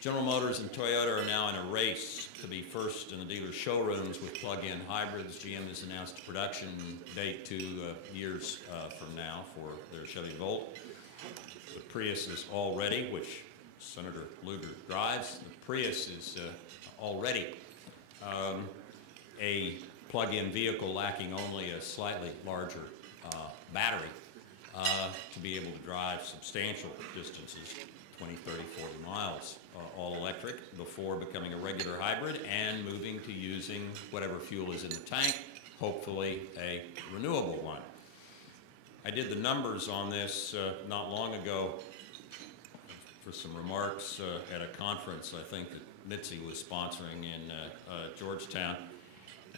General Motors and Toyota are now in a race to be first in the dealer showrooms with plug-in hybrids. GM has announced a production date 2 years from now for their Chevy Volt. The Prius is all ready, which Senator Lugar drives. The Prius is already a plug-in vehicle lacking only a slightly larger battery to be able to drive substantial distances, 20, 30, 40 miles, all electric, before becoming a regular hybrid and moving to using whatever fuel is in the tank, hopefully a renewable one. I did the numbers on this not long ago for some remarks at a conference I think that Mitzi was sponsoring in Georgetown,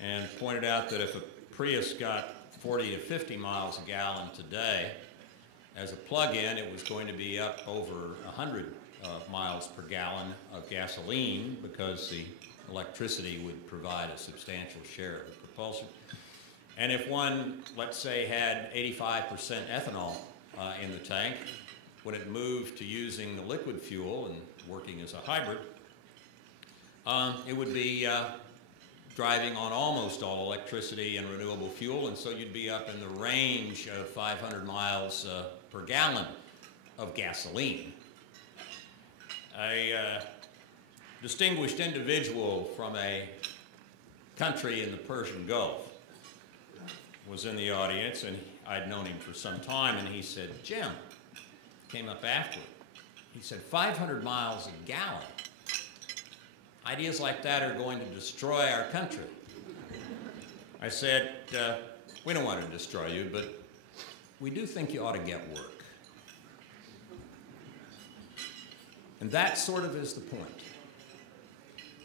and pointed out that if a Prius got 40 to 50 miles a gallon today, as a plug-in, it was going to be up over 100 miles per gallon of gasoline because the electricity would provide a substantial share of the propulsion. And if one, let's say, had 85% ethanol in the tank, when it moved to using the liquid fuel and working as a hybrid, it would be driving on almost all electricity and renewable fuel, and so you'd be up in the range of 500 miles per gallon of gasoline. A distinguished individual from a country in the Persian Gulf was in the audience, and I'd known him for some time, and he said, "Jim," came up after, he said, 500 miles a gallon. Ideas like that are going to destroy our country. I said, we don't want to destroy you, but we do think you ought to get work. And that sort of is the point.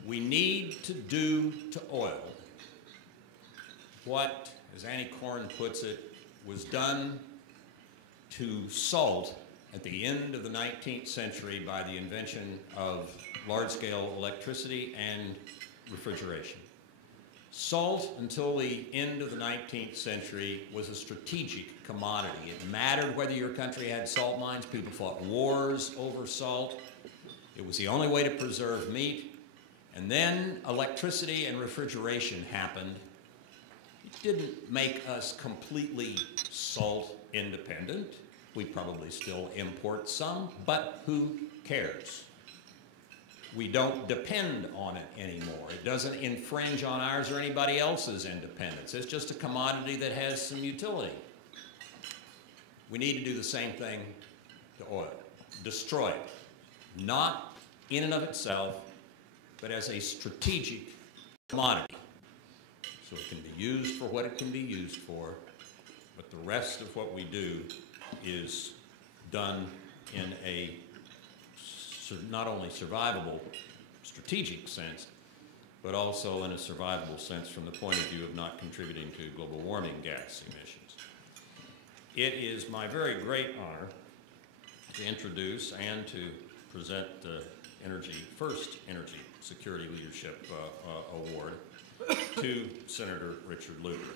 We need to do to oil what, as Annie Corn puts it, was done to salt at the end of the 19th century by the invention of large-scale electricity and refrigeration. Salt, until the end of the 19th century, was a strategic commodity. It mattered whether your country had salt mines. People fought wars over salt. It was the only way to preserve meat. And then electricity and refrigeration happened. It didn't make us completely salt independent. We probably still import some, but who cares? We don't depend on it anymore. It doesn't infringe on ours or anybody else's independence. It's just a commodity that has some utility. We need to do the same thing to oil. Destroy it. Not in and of itself, but as a strategic commodity. So it can be used for what it can be used for, but the rest of what we do is done in a not only survivable strategic sense, but also in a survivable sense from the point of view of not contributing to global warming gas emissions. It is my very great honor to introduce and to present the first Energy Security Leadership Award to Senator Richard Lugar.